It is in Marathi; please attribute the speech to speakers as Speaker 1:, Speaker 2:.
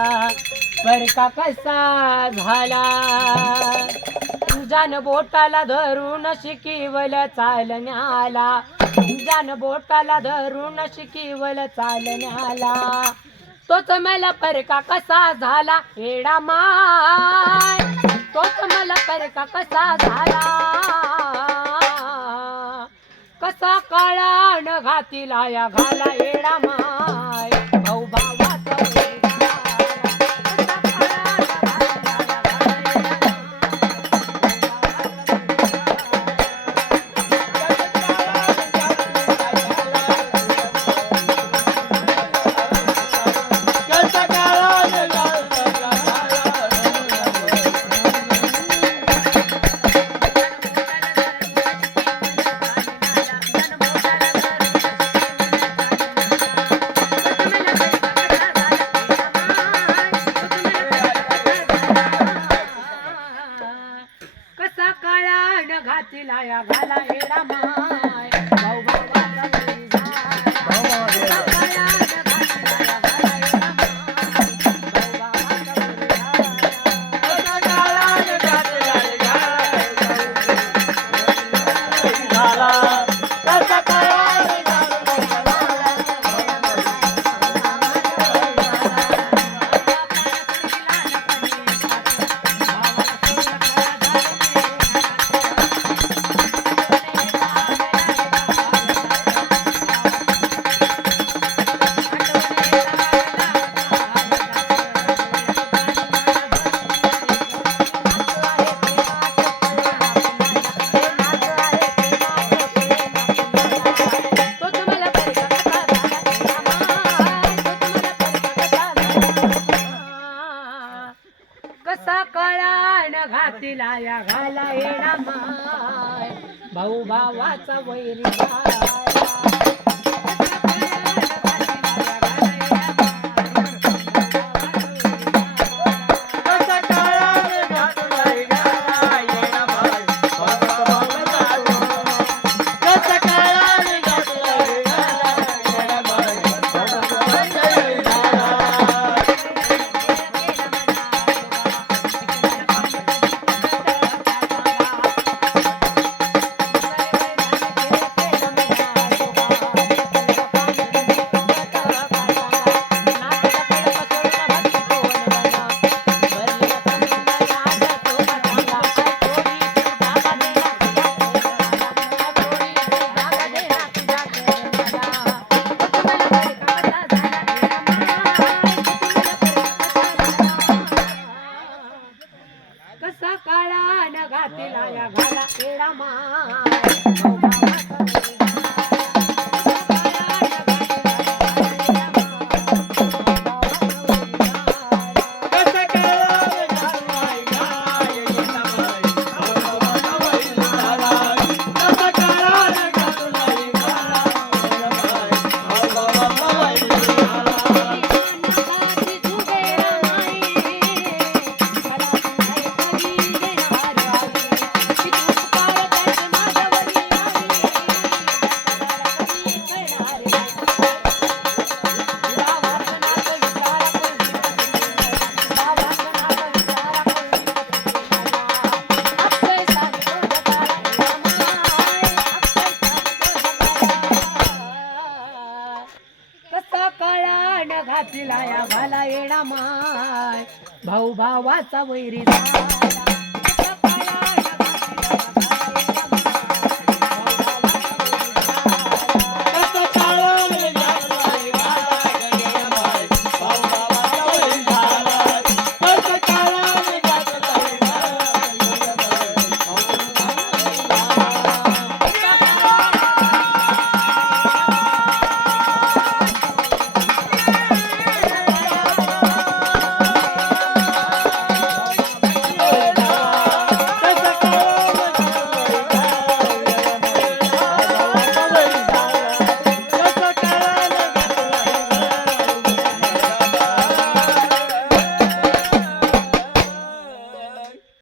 Speaker 1: परका कसा झाला? जान बोटाला धरून शिकिवल चालण्याला. जान बोटाला धरून शिकिवल चालण्याला. तोच मला परका कसा झाला? हेडा माय. तोच मला परका कसा झाला? कसा काळा न घातीला या घाला हेडा न घातीला या घाला येडा तिला या घाला येणा माय. भाऊ भावाचा वैरी घातीला या कळा न घातला या घाला येणा माय भाऊ भावाचा वैरी